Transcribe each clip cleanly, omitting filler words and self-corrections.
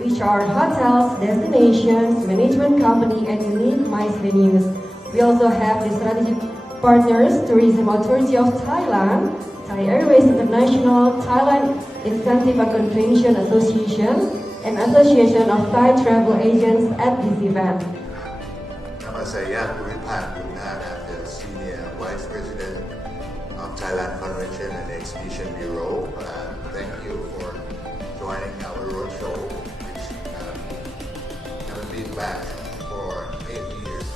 which are hotels, destinations, management company, and unique MICE venues. We also have the strategic partners, Tourism Authority of Thailand, Thai Airways International, Thailand Incentive and Convention Association, and Association of Thai Travel Agents at this event. Namaste, I'm the Senior Vice President of Thailand Convention and Exhibition Bureau. Thank you for joining our roadshow, which haven't been back for 8 years.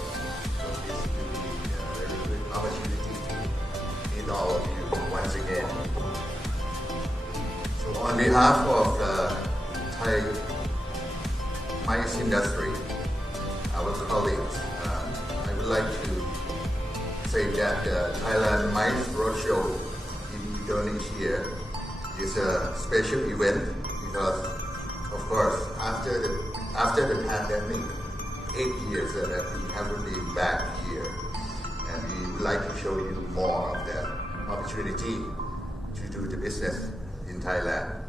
So this will be a very good opportunity to meet all of you once again. So on behalf of the Thai MICE industry, our colleagues, I would like to say that the Thailand MICE Roadshow in Indonesia is a special event because, of course, after the pandemic, 8 years that we haven't been back here, and we would like to show you more of that opportunity to do the business in Thailand.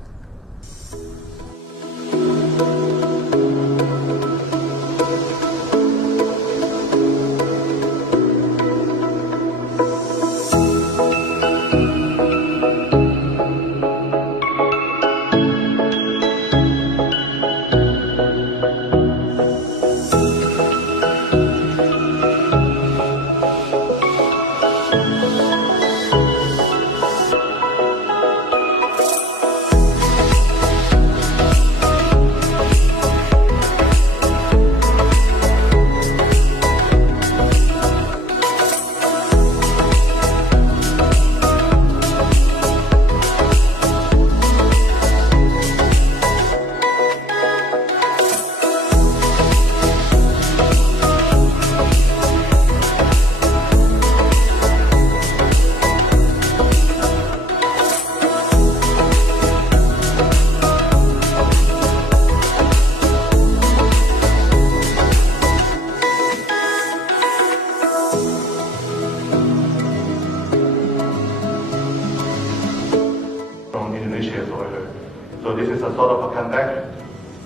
So this is a sort of a comeback,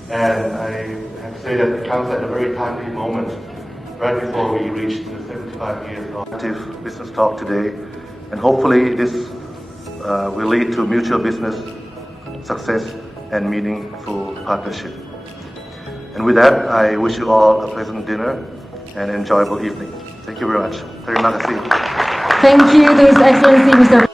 and I have to say that it comes at a very timely moment, right before we reach the 75 years of active business talk today, and hopefully this will lead to mutual business success and meaningful partnership. And with that, I wish you all a pleasant dinner and enjoyable evening. Thank you very much. Terima kasih. Thank you to His Excellency Mr.